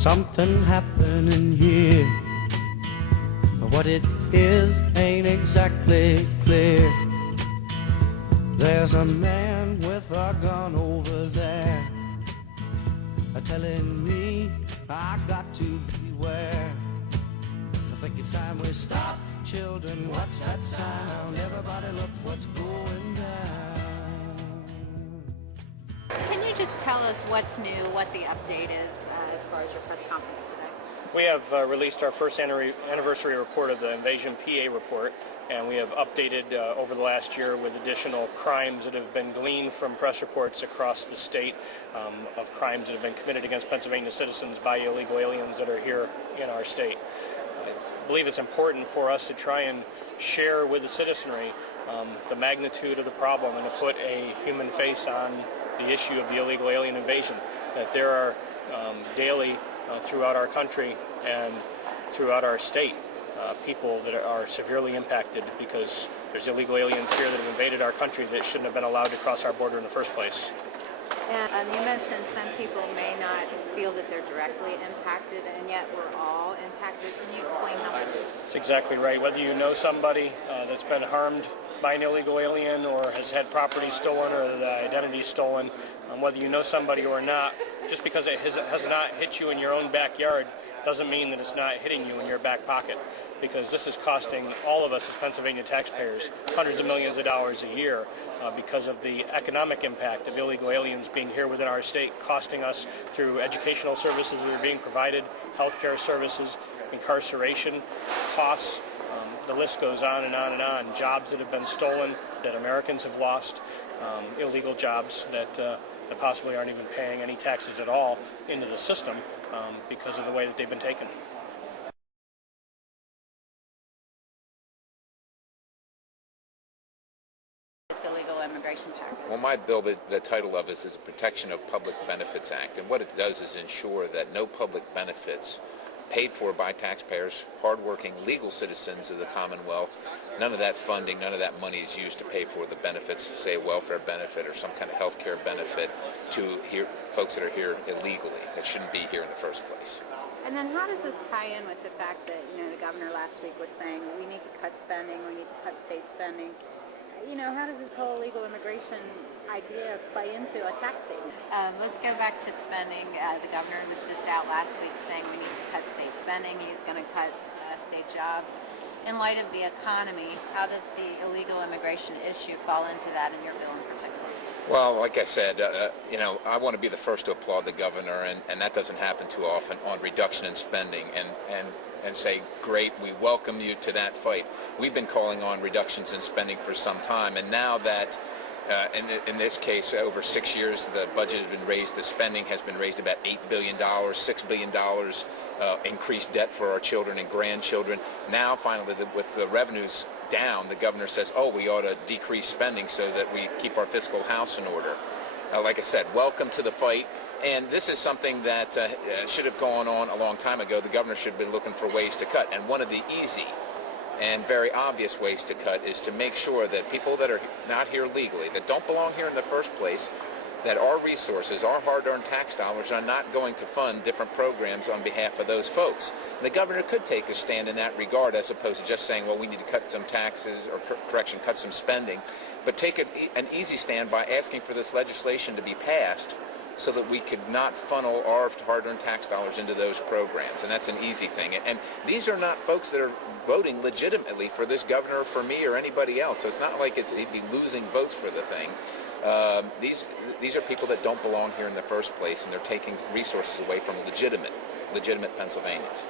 something happening here. What it is ain't exactly clear. There's a man with a gun over there telling me I got to beware. I think it's time we stop, children. What's that sound? Everybody look what's going down. Can you just tell us what's new, what the update is as far as your press conference today? We have released our first anniversary report of the Invasion PA report, and we have updated over the last year with additional crimes that have been gleaned from press reports across the state of crimes that have been committed against Pennsylvania citizens by illegal aliens that are here in our state. I believe it's important for us to try and share with the citizenry the magnitude of the problem and to put a human face on the issue of the illegal alien invasion, that there are daily throughout our country and throughout our state people that are severely impacted because there's illegal aliens here that have invaded our country that shouldn't have been allowed to cross our border in the first place. And you mentioned some people may not feel that they're directly impacted, and yet we're all impacted. Can you explain how that is? That's exactly right. Whether you know somebody that's been harmed by an illegal alien or has had property stolen or the identity stolen, whether you know somebody or not, just because it has not hit you in your own backyard doesn't mean that it's not hitting you in your back pocket, because this is costing all of us as Pennsylvania taxpayers hundreds of millions of dollars a year because of the economic impact of illegal aliens being here within our state, costing us through educational services that are being provided, healthcare services, incarceration, costs. The list goes on and on and on. Jobs that have been stolen, that Americans have lost, illegal jobs that possibly aren't even paying any taxes at all into the system because of the way that they've been taken. This illegal immigration pact. Well, my bill, the title of it is the Protection of Public Benefits Act, and what it does is ensure that no public benefits paid for by taxpayers, hardworking legal citizens of the Commonwealth, none of that funding, none of that money is used to pay for the benefits, say a welfare benefit or some kind of health care benefit to folks that are here illegally, that shouldn't be here in the first place. And then how does this tie in with the fact that, the governor last week was saying we need to cut spending, we need to cut state spending? How does this whole illegal immigration idea play into a tax saving? Let's go back to spending. The governor was just out last week saying we need to cut state spending. He's going to cut state jobs. In light of the economy, how does the illegal immigration issue fall into that in your bill in particular? Well, like I said, I want to be the first to applaud the governor, and that doesn't happen too often, on reduction in spending and say, great, we welcome you to that fight. We've been calling on reductions in spending for some time, and now that in this case, over 6 years, the budget has been raised, the spending has been raised about $8 billion, $6 billion increased debt for our children and grandchildren. Now, finally, with the revenues down, the governor says, we ought to decrease spending so that we keep our fiscal house in order. Like I said, welcome to the fight. And this is something that should have gone on a long time ago. The governor should have been looking for ways to cut. And one of the easy and very obvious ways to cut is to make sure that people that are not here legally, that don't belong here in the first place, that our resources, our hard-earned tax dollars, are not going to fund different programs on behalf of those folks. The governor could take a stand in that regard, as opposed to just saying, well, we need to cut some taxes, or cut some spending, but take an easy stand by asking for this legislation to be passed so that we could not funnel our hard-earned tax dollars into those programs. And that's an easy thing. And these are not folks that are voting legitimately for this governor or for me or anybody else. So it's not like he'd be losing votes for the thing. These are people that don't belong here in the first place, and they're taking resources away from legitimate Pennsylvanians.